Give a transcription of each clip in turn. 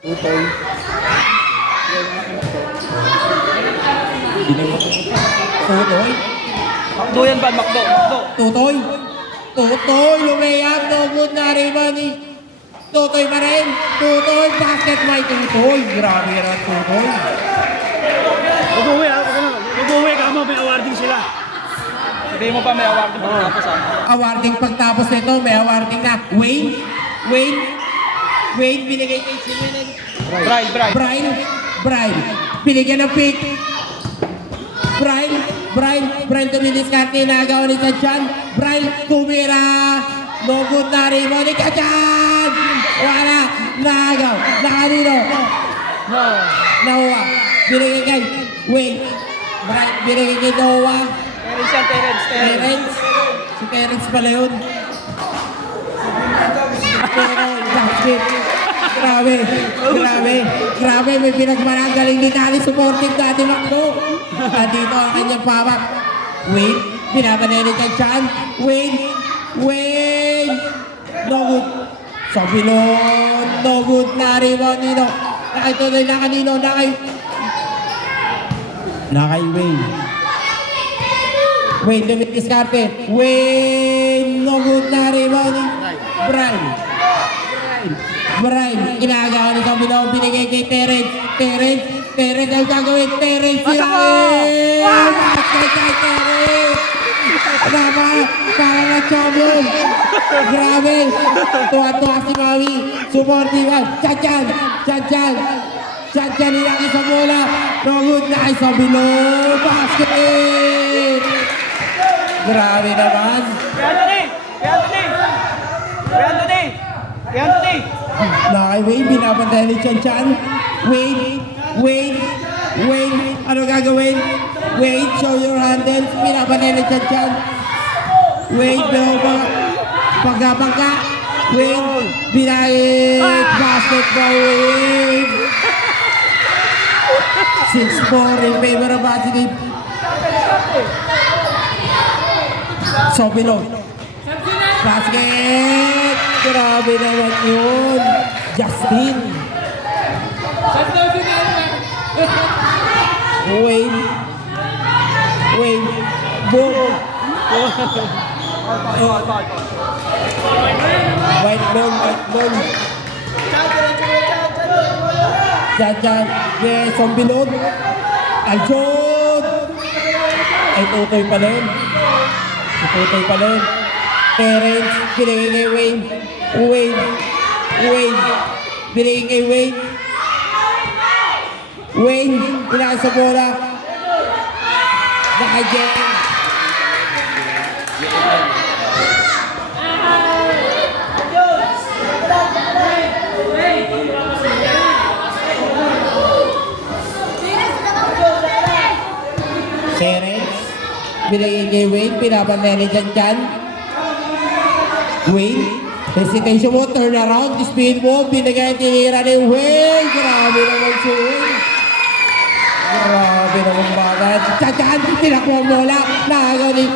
Tutoy. Tutoy. Makdo yan ba? Makdo. Makdo. Tutoy. Tutoy. Lumeyap. No good na rin ni. Tutoy pa rin. Tutoy. Basket may Tutoy. Grabe yan ang Tutoy. Mag-uwi ha, mag-uwi ka mo, may awarding sila. Sabihin mo pa may award pa tapos Awarding pagtapos nito. May awarding na. Wayne, binigay kay Simeon. Brian. Binigyan ng pick. Brian dumidiskarte. Nagawa ni Kachan. Brian tumira. No good na rin mo ni Kachan. Wala. Nagaw. Nakanino. Nawa. Binigay kay Wayne. Brian binigay kay Noah. Terence. Si Terence pala yun. Pero, basket. Grabe, may pinagmarang galing ni Nani supporting dati Makdo. Dito ang kanyang pawak. Wayne, binabanay kay Chan. Wayne. No good. Sa bilon. No good na rebound nino. Nakituloy na kanino. Nakay Wayne. Wayne, dumidiskarte. Wayne, no good na rebound ni Brian, ginagawa ni Kabilaw, binigay kay Terence ang gagawin, Terence Basket kay Terence! Para na champion! Grabe! Tuwa-tuwa si Mami, supportive, Chan, nilaki sa bola, no good na kay Kabilaw, basket! Grabe naman! Nakay Wayne, binabantayan ni Chan. Wayne, ano gagawin? Wayne, show your handles, binabantayan ni Chan. Wayne, pagkabangka. Wayne, binayit, basketball, Wayne. 6-4 in favor of positive. Sobilo. Basket! Grabe naman yun. Justin. Wayne. Boom. White ball. Chan. Yes, ang bilog. Aljon. Ay, tutoy pa rin. Terence, binigay kay Wayne. Binigay kay Wayne. Pinaka sa bola. Nakajen. Terence, binigay kay Wayne. Pinabantayan ni Chan. Wayne, hesitation mo, turn around, speed mo, binigay tinira ni Wayne. Grabe naman si Wayne. Grabe naman bagay. Chan, tinakbo ang bola. Nakagaw ni...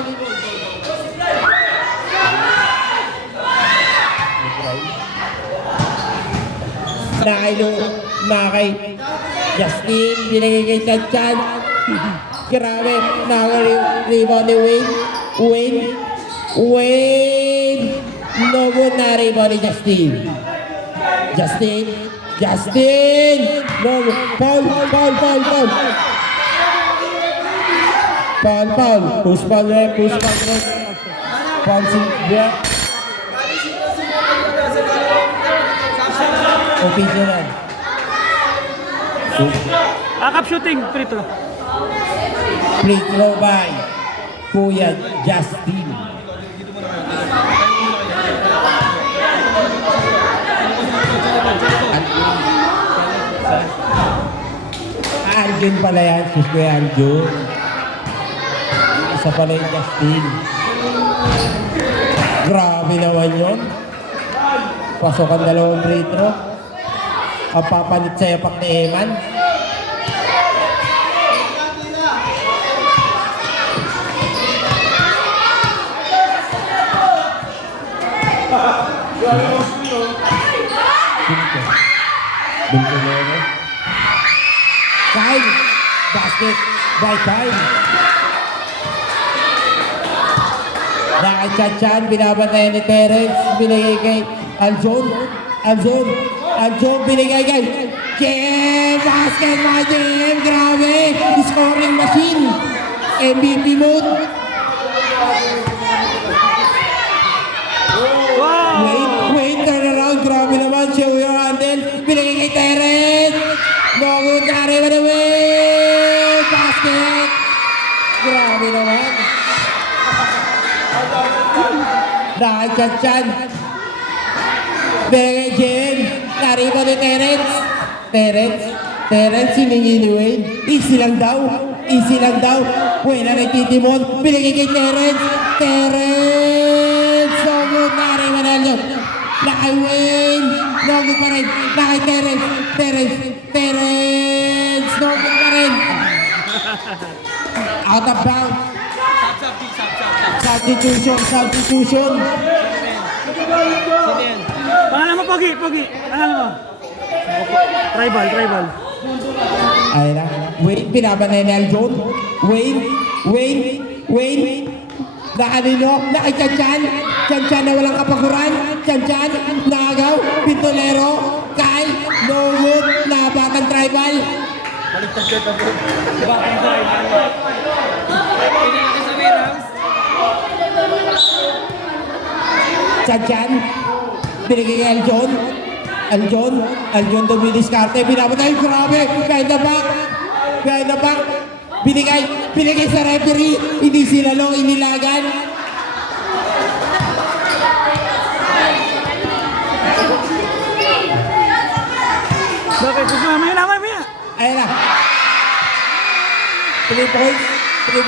Nakay Justin, binigay kay Chan. Grabe, nakaka-rebound ni Wayne. No good na rebound ni Justin. No good. Foul. Push ball. Foul si Buak. Official. Akap shooting, free throw. Free throw by Kuya Justin. Arjun pala yan, si Kuya Arjun. Isa pala yung Justin. Grabe naman yun. Pasok ang dalawang free throw. Ang papalit sa yapak ni Eman. Bintolero. Kyle. Basket by Kyle. Nakachat-chan, binabantayan ni Terence, binigay kay Aljon. Aljon, binigay kay Jem! Basket by Jem! Grabe! Scoring machine! MVP mode! Wait, turn around! Grabe naman, siya yung handle! Binigay kay Terence! No good, carry by the way! Basket! Grabe naman! Nakachat-chan. Binigay Jem. Nariba ni Terence, siningi ni Wayne. Easy lang daw. Wayne na nagtitimon. Binigay kay Terence. So good. Nariba na yun. Nakay Wayne. No good pa rin. Nakay Terence. No good pa rin. Out of bounds. Substitution. Sino yan? Pangalan mo, Pogi. Pangalan mo. Tribal. Ayun na. Wayne, binabanay ni Aljon. Wayne. Nakachan. Chan na walang kapaguran. Chan, nagaw. Pintolero. Kai. No good. Nabatang tribal. Bakit tayo? Pinalaki sa Williams. Chan. Binigay kay Aljon dumidiskarte. Binabatay. Grabe. Behind the back. Binigay sa referee. Hindi sila inilagan. Bakit? Mamaya. Ayun na. 3 points. 2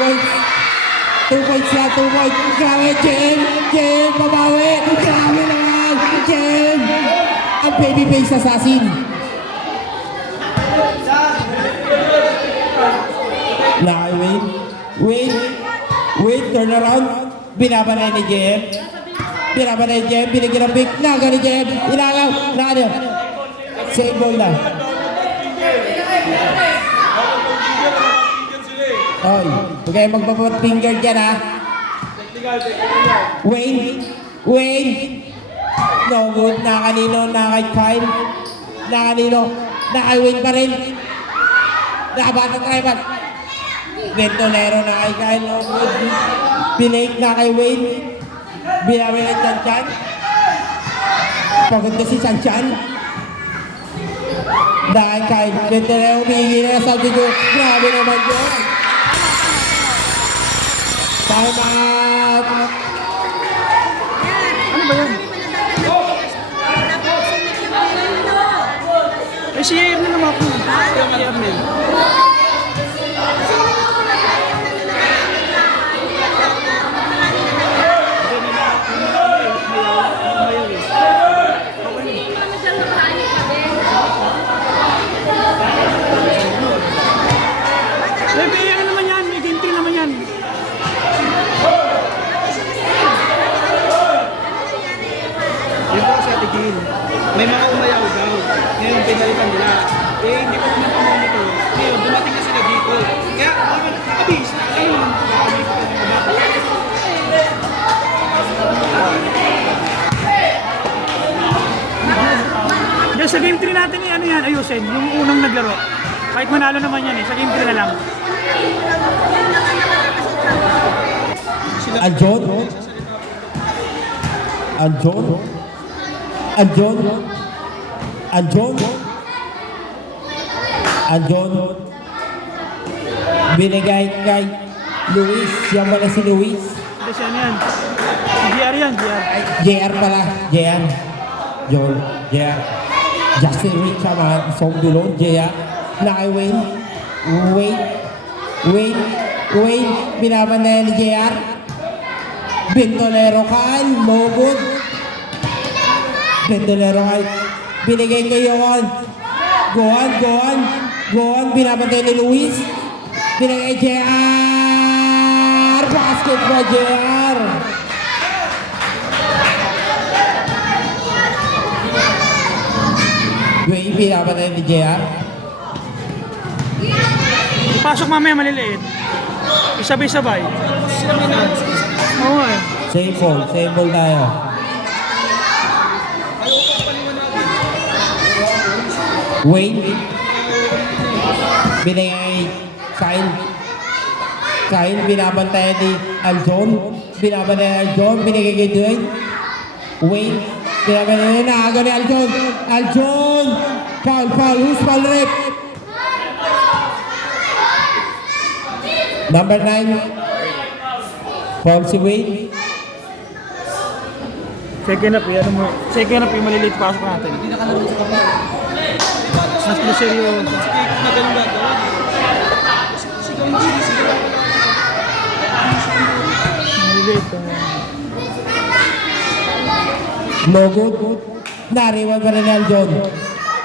points na, 2 points. Grabe, Jem, babawi. Grabe naman, Jem. Ang baby-face assassin. Nakay Wayne, turn around. Binabanay ni Jem. Binigyan ng pick. Naga ni Jem. Inagaw. Nakano. Save ball na. Oy, huwag kayo magpapat finger dyan ha. Wayne. No good. Nakanino, nakay Kyle. Nakay Wayne pa rin. Nakabatang tribal. Ventolero na kay Kyle. No good. Pinake na kay Wayne. Binawi ng Chan. Pagod na si Chan. Nakay Kyle. Ventolero humingi na sa video. Grabe naman yun. Time out! Ano ba yan? Share na naman ako. Ano naman yan? May game 3 naman yan. Yun po sa tigil. May mga umayaw daw. Ngayon pinalitan nila. Hindi ko naman ito. Ngayon, dumating na sila dito. Kaya, abis. Ayun. Yan sa game 3 natin ano yan, ayusin. Yung unang naglaro. Kahit manalo naman yan sa game 3 na lang. Aljon. Binigay kay Luis. Yan pala si Luis. Hindi siya yan. GR yan, GR. JR pala. JR. Justin Rich sama Song Dulon. JR. Nakay Wayne. Binaban na yan ni JR. Ventolero Kyle. No good. Ventolero Kyle. Binigay kay Yohan. Gohan. Binabantay ni Luis. Binigay JR. Basket by JR. Wayne. pinapatay ni JR. Ipasok mamaya maliliit. Isabay-sabay. Oo nga eh. Same ball tayo. Wayne. Binigay Kyle. Kyle, binabantayan ni Aljon. Binabantayan ni Aljon, binigay kay Dwayne. Wayne, binabantayan ni naaga ni Aljon. Aljon! Foul, who's foul rep? Number 9. Foul si Wayne. Second up, ano mo? Second up yung maliliit pasok natin. Hindi nakalaro sa kapal. Mas plus seryoso. Na ganun gagawin. Sigaw na sinisigaw. Maliliit. No good. Nariwan pa rin ni Aljon.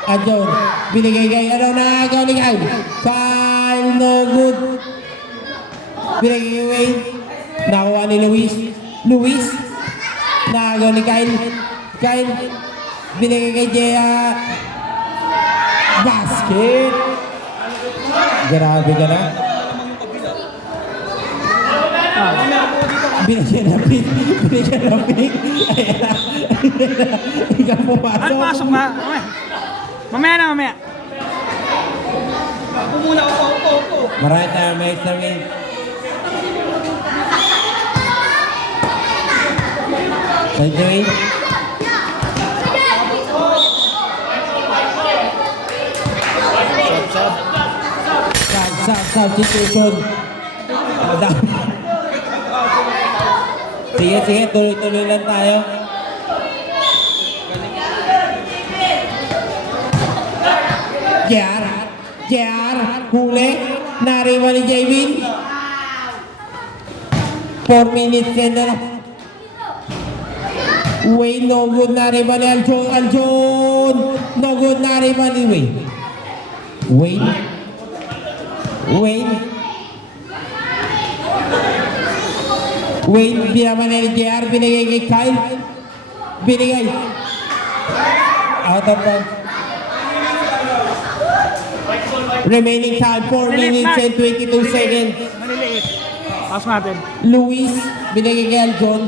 Aljon, binigay kay ano na agaw ni Kyle. Kyle, no good. Binigay kay Wayne. Nakuha ni Luis. Naagaw ni Kyle. Kyle, binigay kay Jaya. Basket. Grabe ka na. Binigyan na pick. Ayan na. Ikaw pumasok. Ano pasok na? Mamaya. Ako muna, upo. Marami tayo, may extra minute. Side Dwayne. Substitution. Sige, tuloy-tuloy lang tayo. JR, huli. Nariwan ni Javin. 4 minutes and a Wayne, no good na rin ba ni Aljon? No good na rin ba ni Wayne? Wayne, binaman ni JR, binigay kay Kyle. Binigay. Out of bounds. Remaining time, 4 minutes and 22 seconds. Maliliit. Pasok natin. Luis, binigay kay Aljon.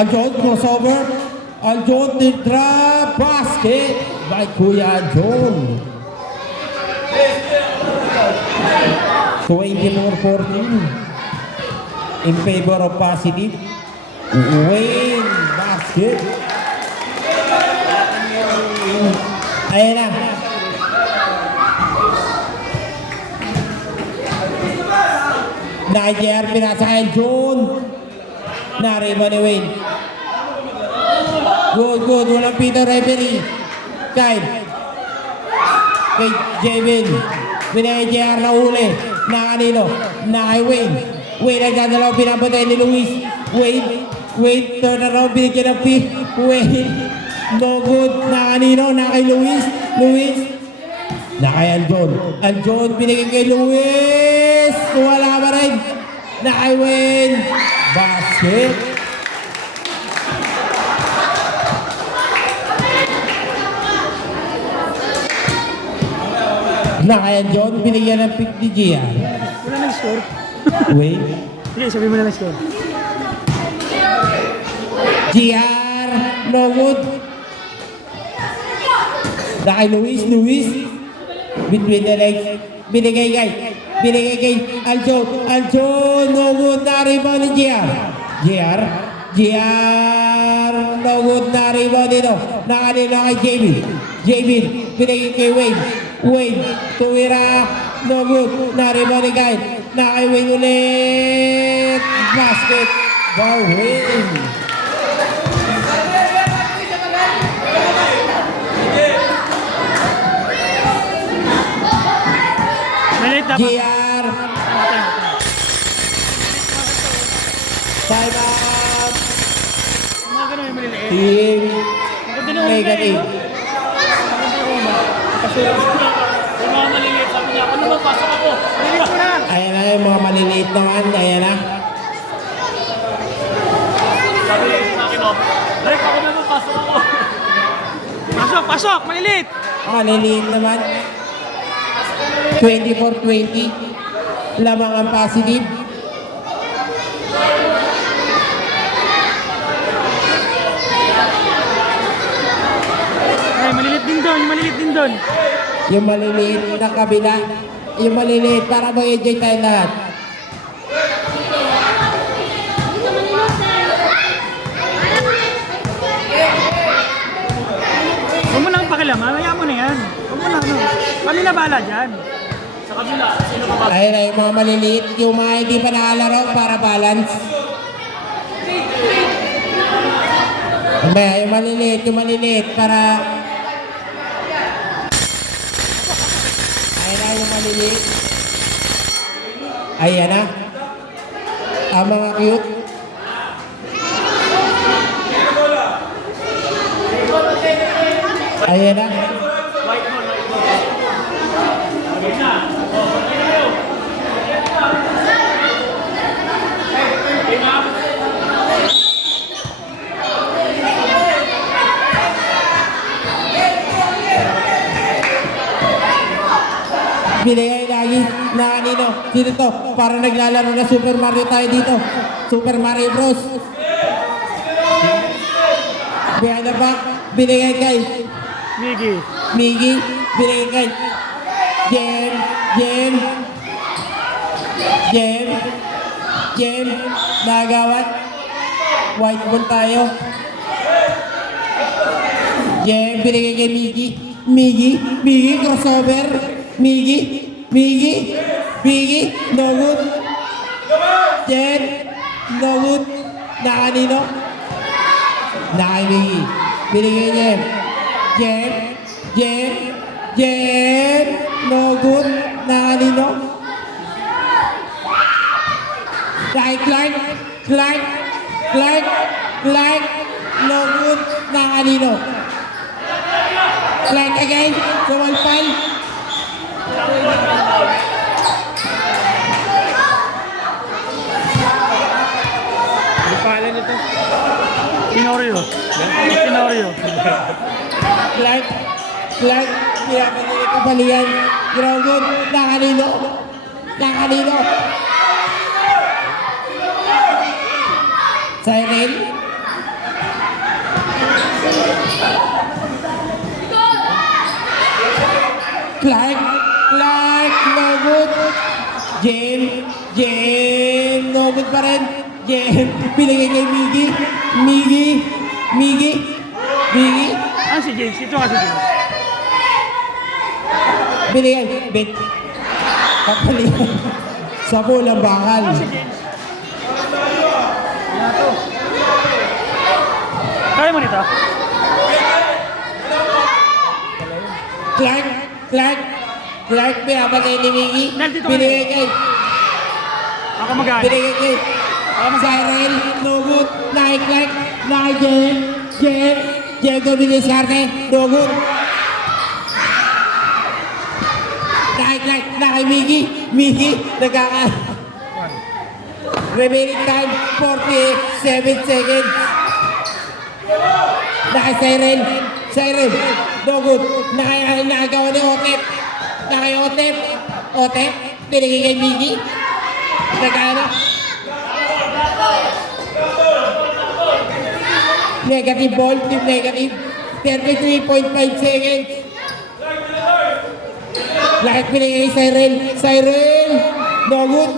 Aljon, crossover. Aljon, the drop basket by Kuya Aljon. 24-14 in favor of positive. Wayne, basket. Ayan na. Niger, pinasa kay Aljon. Nariba ni Wayne. Good. Walang pito referee. Kyle. Kay Javin. Binay JR na uli. Na kanino? Na kay Wayne. Wayne nagdadalaw. Pinapatay ni Luis. Wayne. Turn around. Binigyan ng pick. Wayne. No good. Na kanino? Na kay Luis. Na kay Aljon. Binigyan kay Luis. Wala pa rin. Na kay Wayne. Basket. Na kay Aljon. Binigyan ng pick ni Gia. Wala nag-score. Wayne. Sige, sabihin mo na nag-score. GR, no good. Na kay Luis. Between the legs. Binigay kay Aljon, no good na rebound ni GR, no good na rebound dito. Na kanila kay Javin, binigay kay Wayne, tuwira, no good na rebound ni Kyle. Na kay Wayne ulit. Basket, Wayne. Maliliit dapat. GR. Time out. Mga ganun yung maliliit. Team Maganda na negative. Yung mga maliliit, sabi niya, ano ba, pasok ako. Maliliit mo na. Ayan na yung mga maliliit naman. Ayan na. Sabi sa akin, Rek, ako naman, pasok ako. Pasok, pasok! Malilit! Maliliit naman. 24-20. Lamang ang positive. Ay, malilit din doon, malilit din doon. Yung maliliit na kabila. Yung maliliit para mag-enjoy tayo lahat. Huwag mo lang pakilaman, hayaan mo na yan. Huwag mo lang, no. Kami na bala dyan. Sa kabila, sino pa ba? Ayun na yung mga maliliit. Yung mga hindi pa nakalaro para balance. Hindi, yung maliliit para... Ayun na yung maliliit. Ayan na. Ang mga cute. Ayan na. Binigay lagi na kanino. Sino to? Para naglalaro na Super Mario tayo dito. Super Mario Bros. Behind the back. Binigay kay Miggy. Miggy. Binigay kay Jem. Jem. Jem. Jem. Nagawat. White ball tayo. Jem. Binigay kay Miggy. Miggy. Miggy. Crossover. Miggy. Miggy. Miggy. No good. Jem. No good. Na kanino? Na kay Miggy. Binigay Jem. Jem. Jem. Jem. No good. Na kanino? Kay Clark. Clark. Clark. Clark. No good. Na kanino? Clark again. Sumalpal. Ano pangalan nito? Tenorio. Tenorio. Clark. Clark. Pinapanilig ka balian. Ground good. Na kanino? Na kanino? Siren. Clark. Clark. No good. Jem. Jem. No good pa rin. Jem. Pinigay kay Miggy. Miggy. Miggy. Miggy. Ah, si James. Ito nga si James. Binigay. Bet. Kapalian. Sa bulang bakal. Ah, si James. Yan to. Kaya mo nito? Clark. Clark. Clark. Pinapatay ni Miggy. Nel, dito ka Binigay kay. Ako mag-aano. Binigay kay. Siren. No good. Nakay Clark. Nakay Jem. Jem. Jem to biniskarte. No good. Nakay Clark. Nakay Miggy. Miggy. Nagkaka. Remaining time 47 seconds. Nakay Siren. Siren. No good. Nakagawa ni Otep. Nakay Otep. Otep. Binigay kay Miggy. Nagkano? Negative ball. Team negative. 33.5 seconds. Lahat binigay kay Siren. Siren. No good.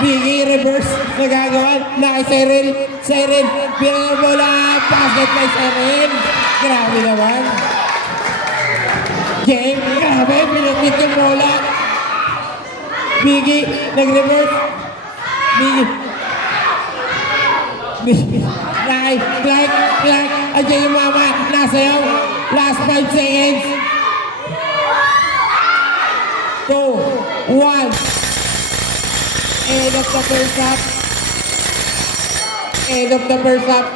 Biggie reverse. Nagagawa. Nakay Siren. Siren. Binigay bola. Basket by Siren. Grabe naman. Game. Grabe. Pinapit yung bola. Biggie. Nag-reverse. Biggie. Biggie. Nakay. Clark. Clark. Andiyan yung mama. Nasayaw. Last 5 seconds. 2, 1. End of the first half. End of the first half.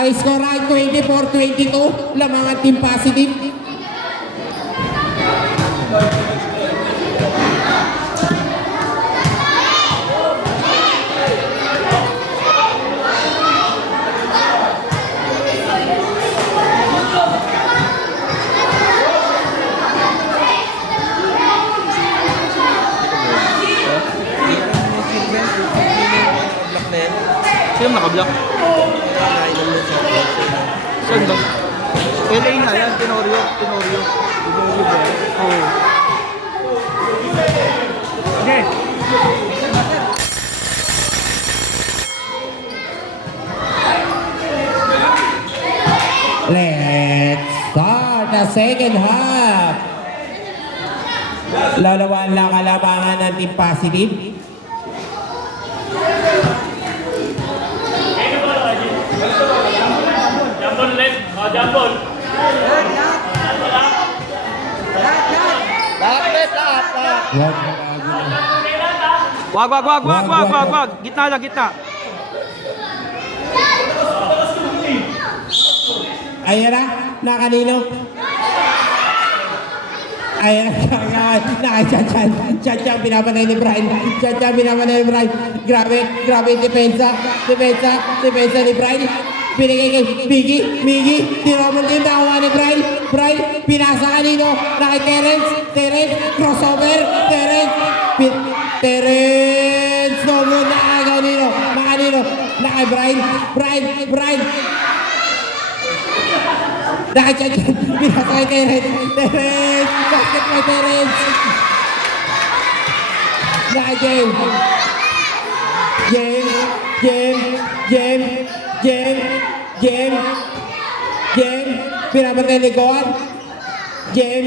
Ang score ay 24-22. Lamang ang team positive. Alam, nakablock. Saan ba? LA nga yan, Tenorio. Tenorio ba? Oo. Okay. Let's start the second half. Lalawan lang kalabangan ng Team Positive. Jambon left. Jambon. Wag. Gitna lang, gitna. Ayan na kanino? Ayan na, Chan, pinapatay ni Brian. Chan, pinapatay ni Brian. Grabe, depensa ni Brian. Pinigay kay Miggy, tinamon din nakuha ni Brian. Pinasa kanino? Na kay Terence, crossover, Terence, no, na kanino? Na kay Brian. Nakachat yan. Pinasa kay Terence. Basket kay Terence. Naka Jem. Pinapatay ni Gohan. Jem.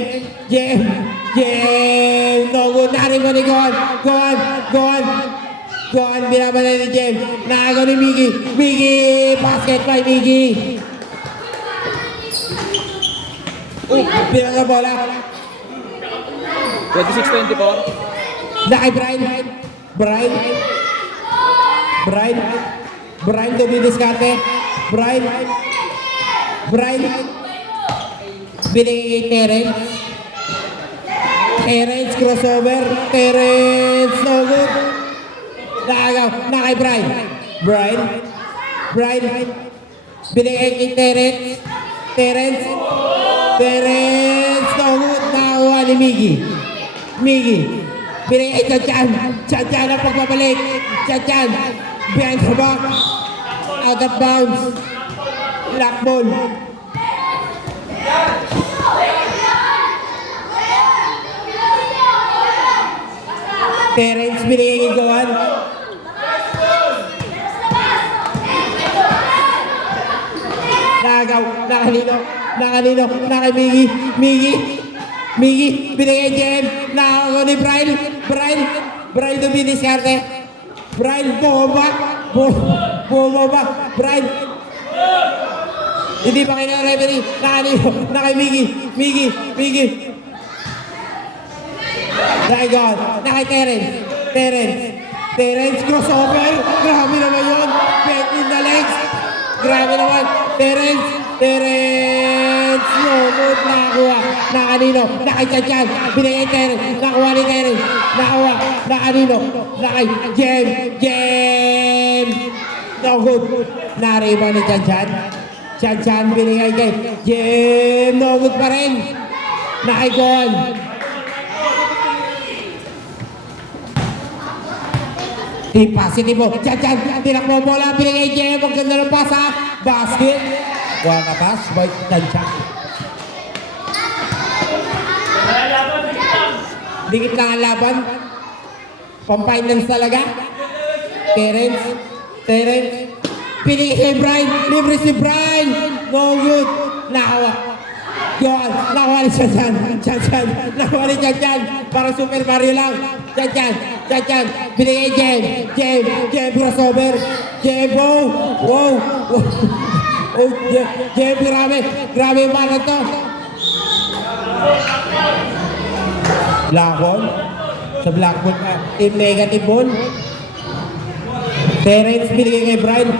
No good. Nakarin mo ni Gohan. Pinapatay ni Jem. Nakagaw ni Miggy. Basket by Miggy. Pinang bola. 26-24. Nakay Brian dumidiskarte. Brian. Binigay kay Terence crossover. Terence, no good. Nakagaw. Nakay Brian. Binigay kay Terence, no good. Nakakuha ni Miggy. Binigay kay Chan ang pagbabalik. Chan. Behind the back. Out of bounds. Black ball. Terence binigay kay Gohan. Nakagaw. Nakanino. Nakay Miggy. Binigay kay Jem. Nakagaw ni Brian dumidiskarte. Brian, bomba. Brian. Hindi pa kayo ng referee. Nakay Miggy. Nakay God. Nakay Terence, crossover. Grabe naman yun. Bent in the legs. Grabe naman. Terence. No good. Nakakuha. Nakanino. Nakay Chan. Binigay Terence. Nakuha ni Terence. Nakanino. Nakay Jem. No good. Nariba ni Chan. Binigay kay Jem. No good pa rin. Nakay Gohan. Team Positive mo. Chan. Tinakbo bola. Binigay Jem. Ang ganda ng pasa. Basket. Wala pass by Chan. Dikit lang ang laban. Pang-finals talaga. Terence. Pinigay kay Brian. Libre si Brian. No good. Nakawa ni Chan. Nakawa ni Chan. Para Super Mario lang. Chan. Binigay Jem. Crossover. Jem. Wow. Jem. Grabe yung bala to. Blackball. Sa blackball. Team negative ball. Terence binigay kay Brian.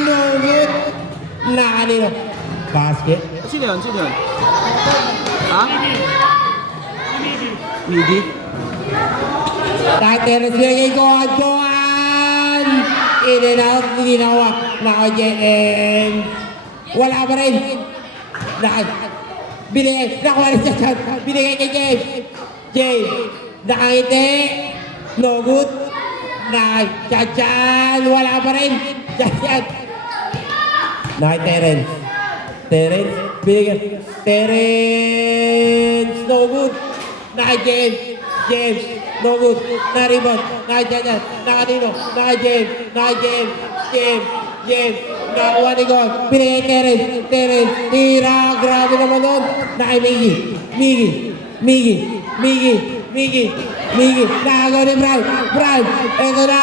No good. Nakanino. Basket. Sino yun? Ha? Miggy? Dahil Terence binigay kay Gohan. In and out. Hindi nakuha. Naka-JM. Wala pa rin. Nakuha rin siya. Binigay kay James. Nakangiti. No good. Chan, wala pa rin. Chan. Terence. Terence, binigyan. Terence, no good. James. James, no good. Rebound. Chan. Kanino. James. James. Nakuha ni Gon. Binigay Terence. Terence, tira. Grabe naman doon. Miggy. Nakagawa ni Brian. Ito na.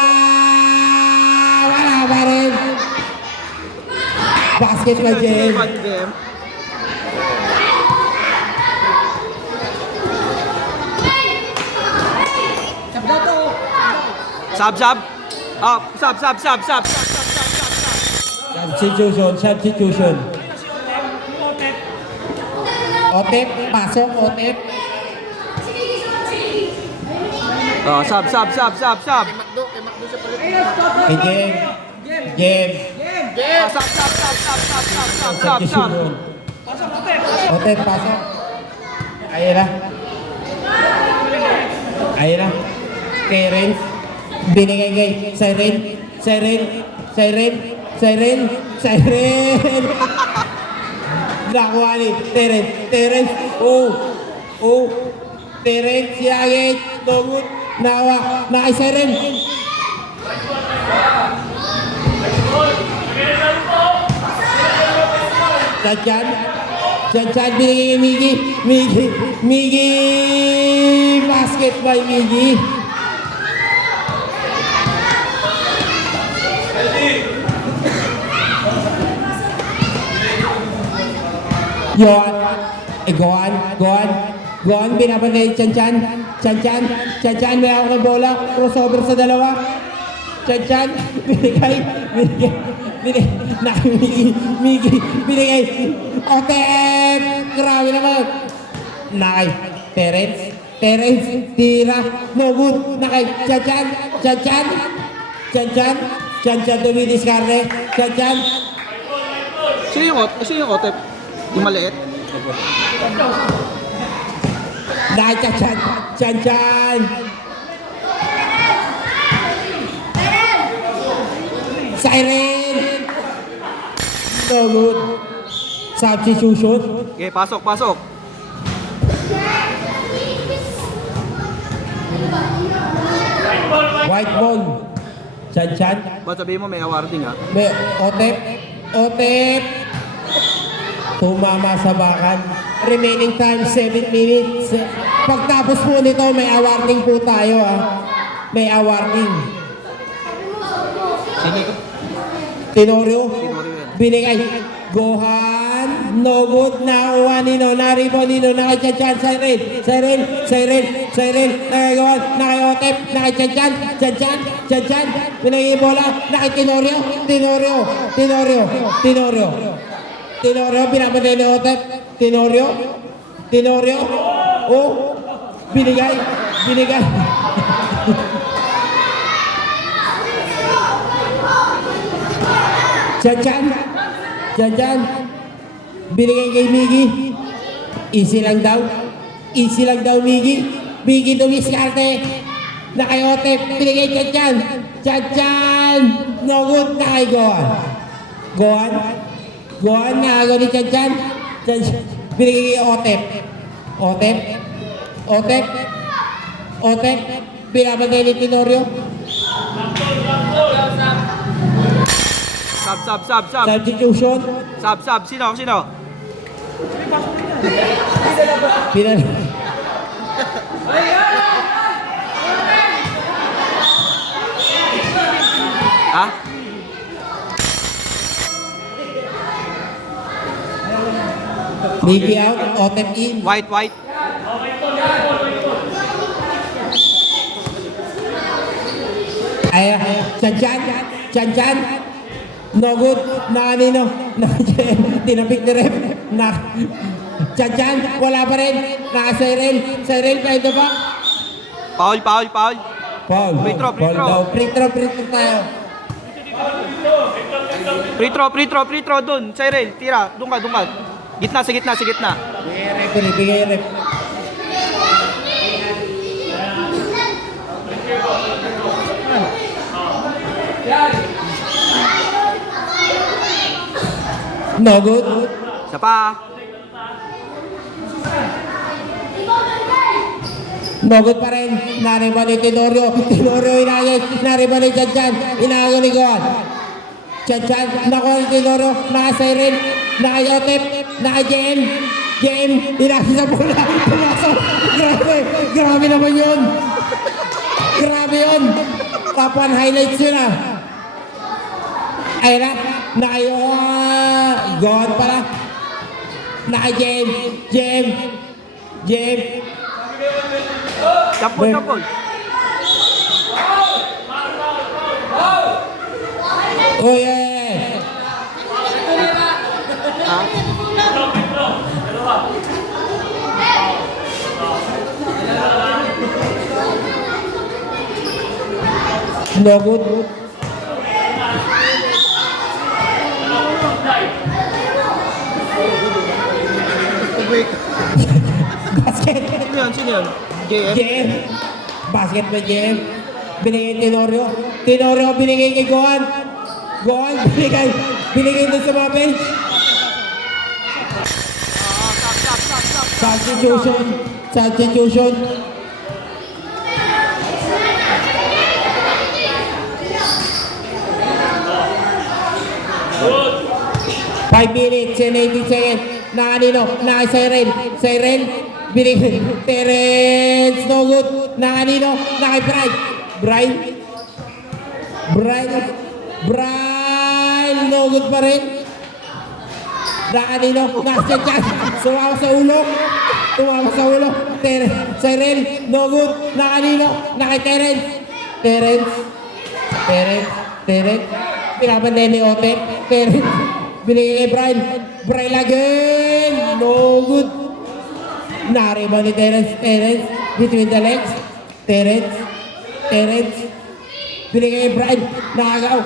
Wala pa rin. Basket pa, James. Sab. Up. Sab. Substitution. Otep, pasok, Otep. Oh, sab. James. Sab. Substitution. Otep, pasok. Ayun na. Terence. Binigay kay Siren. Nakuha ni Terence. Oh. Terence, sinagit. Dogut. Nawa. Nakay Siren. Chan, binigay kay Miggy. Basket by Miggy. Goan, binabantay Chan, may ako ng bola, crossover sa dalawa. Chan, binigay, binigay, Otep, grabe naman. Terence, tira, no good, Chan, dumidiskarne, Chan. Sino yung Otep? Yung maliit? Chan. Siren. No good. Substitution. Okay, pasok. White ball. Chan. Ba't sabihin mo may awarding ha? May Otep. Tumama sa bakan. Remaining time 7 minutes. Pagtapos po nito, may awarding po tayo May awarding. Tenorio. Binigay. Gohan. No good. Nakuha nino. Naribon nino. Nakay Chan. Siren. Gohan. Nakay Otep. Nakay Chan. Binigay bola. Nakay Tenorio, pinapatay ni Otep. Tenorio. Oh, binigay. Chan. Binigay kay Miggy. Easy lang daw, Miggy. Miggy dumiskarte. Nakay Otep. Binigay Chan. No good. Nakay Gohan, nakagaw ni Chan. Binigay kay Otep. Binabantay ni Tenorio. Sab. Substitution. Sab. Sino? Ha? Miggy out, Otep in. White. Chan. No good. Nakanino. Tinapik ni ref. Chan. Wala pa rin. Naka-Siren. Pwede ba? Foul. Foul. Free throw. Free throw tayo. Free throw dun. Cyril, tira. Doon ka. Sa gitna. Bigay ref. No good. Isa pa. No good pa rin. Nariban ni Tenorio. Tenorio inagos. Nariban ni Chanchan. Inagos ni Goan. Chanchan. Nakuha ni Tenorio. Naka-siren. Naka-Yotep. Naka-JM. JM. Inagos sa bola. Pumasok. Grabe. Grabe naman yun. Grabe yun. Top 1 highlights yun ah. Ayun na. Goan pala. Naka-JM. JM. JM. Tapol, tapol. Oh yeah. No good. Basket. Sino yun? JF? JM. Basket pa JM. Binigay Tenorio. Tenorio binigay kay Goan. Goan binigay. Binigay doon sa mga bench. Substitution. Substitution. Good. 5 minutes and 80 seconds. Nakanino? Naka-siren. Siren. Binigay. Terence. No good. Nakanino? Naka-Brian. Brian. Brian. Brian. No good pa rin. Nakanino? Naka-Chanchan. Sumama sa ulo. Tumama sa ulo. Siren. No good. Nakanino? Naka-Terence. Terence. Terence. Terence. Pinabanay ni Otep. Terence. Binigay kay Brian. Brian again. No good. Nariba ni Terence. Terence. Between the legs. Terence. Terence. Binigay kay Brian. Nakagaw.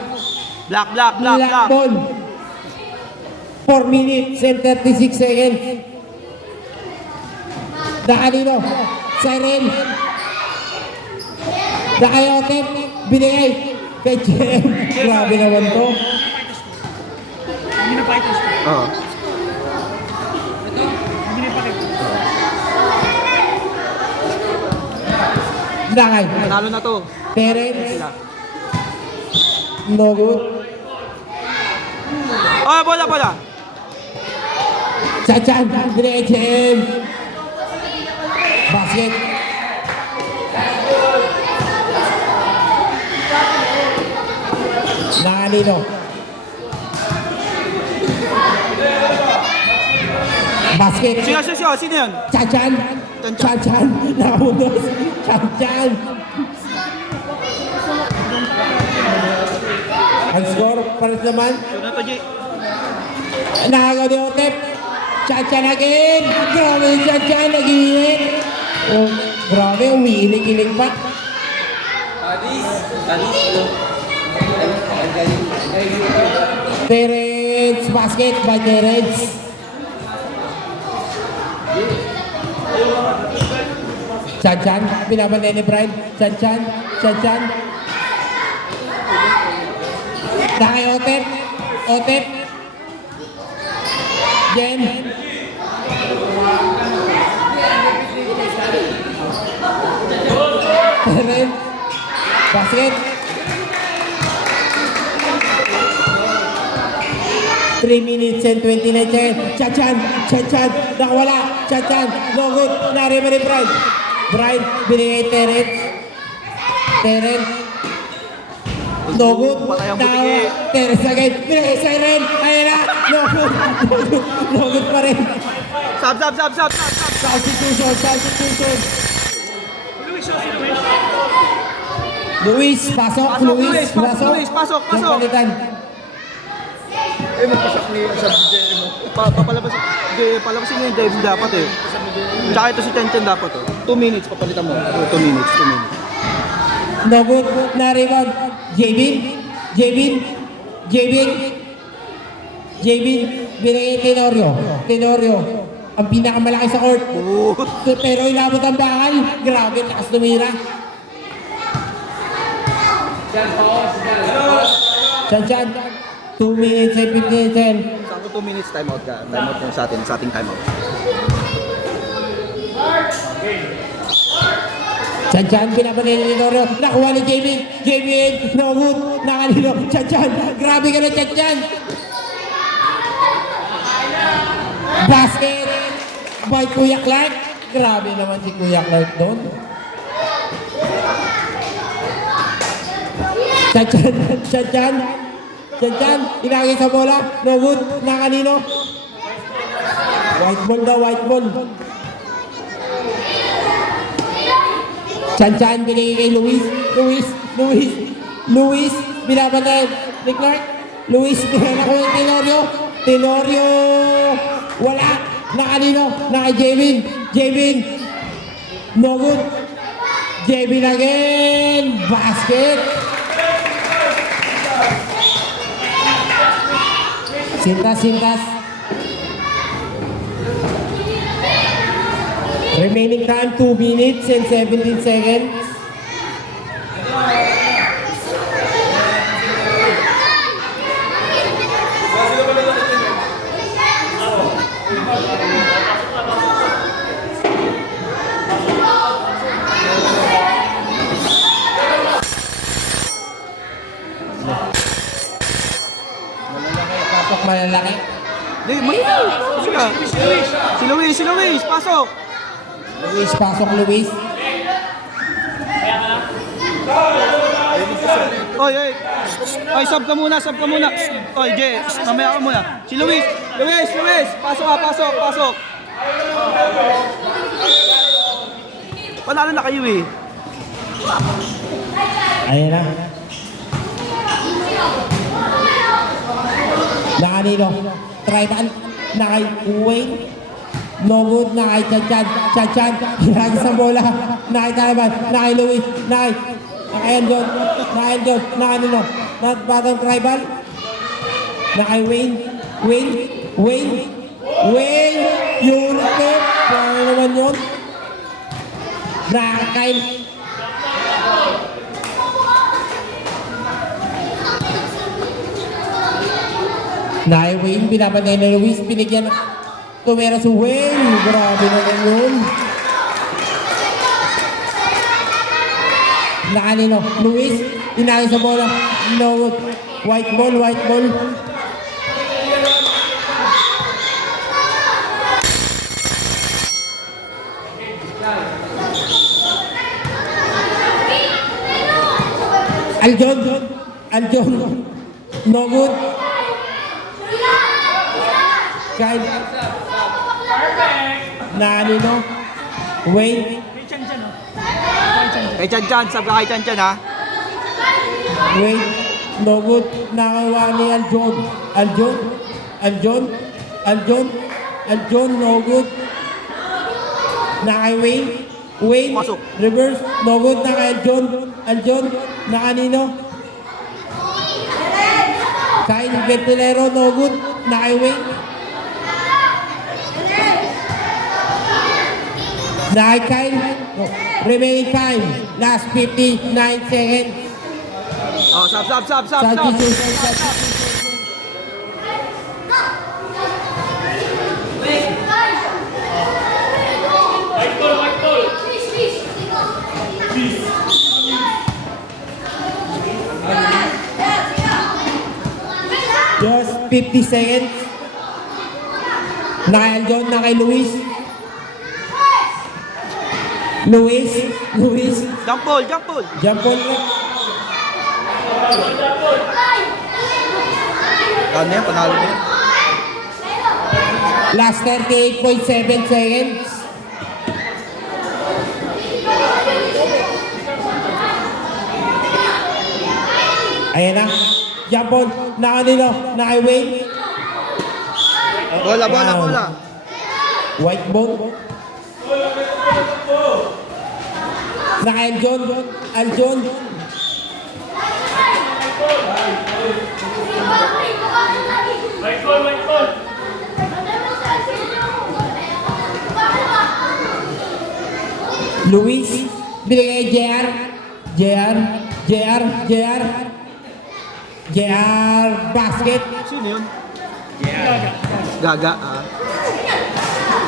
Black, black, black, Black black. ball. 4 minutes and 36 seconds. Nakanino? Siren. Nakayotep. Binigay kay Jem. Grabe naman to. Hindi na fighters. Oo. Hindi na fighters. Nakay. Panalo na to. Terence. No good. Oh, bola, bola. Chanchan. Binigay kay Jem. Basket. Nakanino? Basket. Sino yun? Chanchan. Chanchan. Nakapuntos. Chanchan. Ang score pares naman. Sino to, G? Nakagaw ni Otep. Chanchan again. Grabe yung Chanchan. Nag-iinit. Oh, grabe. Umiiling-iling pa. Terence. Basket by Terence. Chanchan. Pinapantay ni Brian. Chanchan. Chanchan. Nakay Otep. Otep. Jen. Terence. Basket. 3 minutes and 29 seconds. Chanchan. Chanchan. Nakawala. Chanchan. No good. Nariba ni Brian. Brian. Binigay Terence. Terence. No good. Patay ang butiki. Terence again. Binigay Siren. Ayan na. No good. No good pa rin. Sab, sab, sab, sab, sab, sab. Substitution. Substitution. Luis, oh, si Luis. Luis. Pasok. Luis. Pasok. Luis, pasok, pasok. Yung palitan. Eh, magpasak niya sa DJ mo. Palabasin niya yung Devin dapat eh. Tsaka ito si Chen dapat eh. 2 minutes, papalitan mo. 2 minutes, 2 minutes. No good na rebound. Jabin. Jabin. Jabin. Jabin. Binigay Tenorio. Tenorio. Ang pinakamalaki sa court. Pero inabot ang bakal. Grabe, lakas tumira. Chan. 2 minutes and 15 seconds. to 2 minutes timeout ka. Timeout mo sa ating timeout. Chan-Chan, pinapanin ni Tenorio. Nakuha ni Jamin. Jamin, no good. Nakalino. Chan-Chan, grabe ka na Chan-Chan. Basket by Kuya Clark. Grabe naman si Kuya Clark doon. Chan-Chan, Chan-Chan. Chan-Chan, inagay sa bola. No good. Nakalino. White ball daw, white ball. Chan-Chan, binigay kay Luis, binabantay ni Clark. Luis, nakuha ni Tenorio, wala. Nakalino, naka Jamin, no good. Jamin again, basket. Sintas. Remaining time 2 minutes and 17 seconds. Pasok malalaki. Hindi, sila. Si Luis, pasok. Luis, pasok Luis. Oy, sub ka muna. Oy, Jay, mamaya ka muna. Si Luis, pasok. Panalo na kayo eh. Ayan na. Nakanino. Tribal. Nakay Wayne. No good. Nakay Chan. Hirag sa bola. Nakay Tribal. Nakay Luis. Nakay Eljon. Nakanino. Batang Tribal. Nakay Wayne. Yun. Paano naman yun? Nakay Wayne, pinapatay na Luis, binigyan tumera si Wayne. Grabe naman yun. Nakanino, Luis, inagay sa bola. No, white ball. Aljon, no good. Kahit Nakanino, Wayne. Kay Chan, sub ka kay Chan ha. Wait, no good. Nakawa ni Aljon, no good. Nakay Wayne, Pasok. reverse, no good. Nakay Aljon, nakanino. Kyle Ventilero, no good. Nakay Wayne. Nakay Kyle. Remaining time, last 59 seconds. Oh, sub. White ball. Just 50 seconds. Nakay Aljon, nakay Luis. Jump ball. Jump ball. Ano yan, panalo na yan. Last 38.7 seconds. Ayan na. Jump ball. Nakanino. Nakay Wayne. Bola. White ball. Nakay Aljon. White ball. Luis. Binigay JR. Basket. Sino yun? Gaga.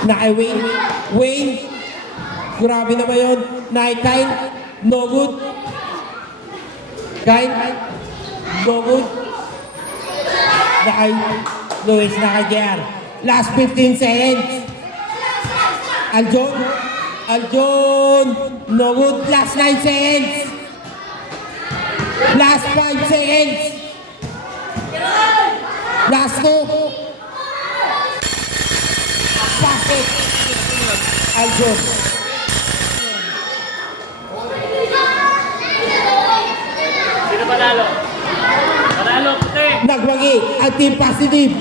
Na kay Wayne. Wayne. Grabe naman yun. Nine. No good. Kyle. No good. Na kay Luis, na kay JR. Last 15 seconds. Aljon. No good. Last 9 seconds. Last 5 seconds. Last 2. Bakit? Aljon. Sino panalo? Panalo, puti. Nagwagi ang team positive.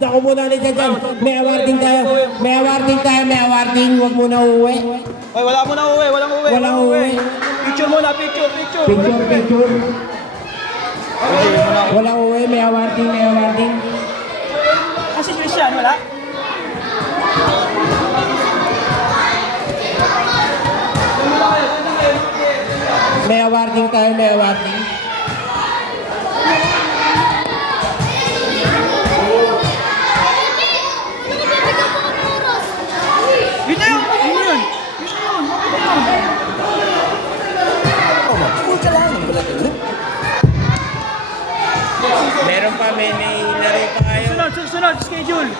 Naku muna ulit dyan. May awarding tayo. Huwag muna uuwi. Ay, wala mo na uwi. Walang uwi. Picture muna, picture. Picture. Walang uwi. May awarding. Kasi Christian, wala? May awarding tayo. Yun na yun! Meron pa, may laro pa kayo. Sunod, schedule.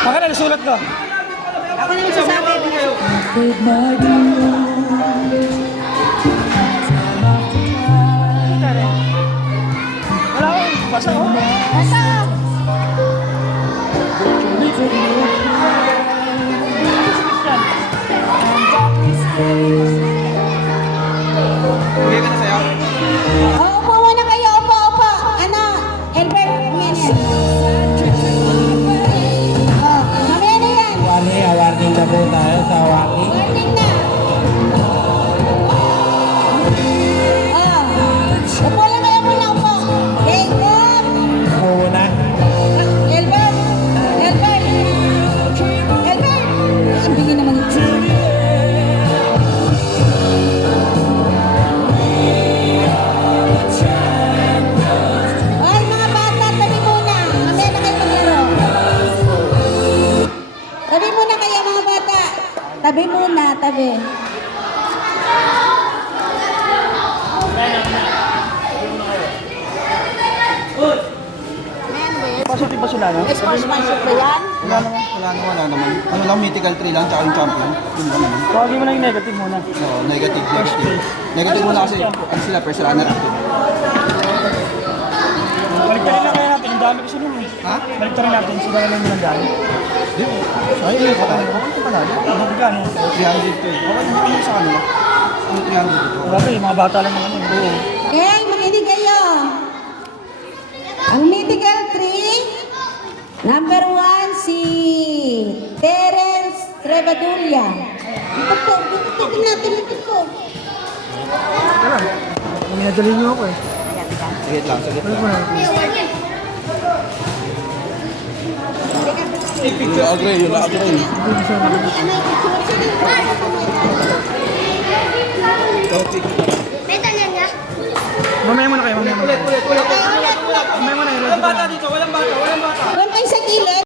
Baka na, nasulat ko. Ako na nagsasabi. Wala ko, basa ko. Basta! Bigay ka na sa'yo. Upo muna kayo, upo. Ano? Albert, minute. Mamaya na yan. Awarding na po tayo sa awarding. Warning na. Upo lang kayo muna, upo. Jacob. Muna. Albert. Ang bigyan naman ito. Ay, mga bata, tabi muna. Mamaya na kayo maglaro. Tabi muna kayo, mga bata. Tabi muna, tabi. Pasok yung basula, no? Sportsmanship ba yan? Wala naman. Ano lang, mythical 3 lang, tsaka yung champion. Yun lang naman. Tawagin mo na yung negative muna. No, negative. Negative muna kasi, ano sila, first runner. Baliktarin lang kaya natin, ang dami kasi nun. Ha? Baliktarin natin, sila lang yung dami. Di, ayun, okay panalo. Ano magkano? 300 to eh. Okay naman sa kanila. Ano 300 dito? Wala pa, yung mga bata lang naman yun. Oo. Okay, makinig kayo. Ang mythical 3, number 1 si Terence Trevadulia. Ito po, tingnan natin ito po. Wala. Minadali niyo ako eh. Sagit lang. Agree, yun lang agree. Mamaya muna kayo, mamaya muna. Ulit. Mamaya muna. Walang bata dito, walang bata. Doon kayo sa gilid.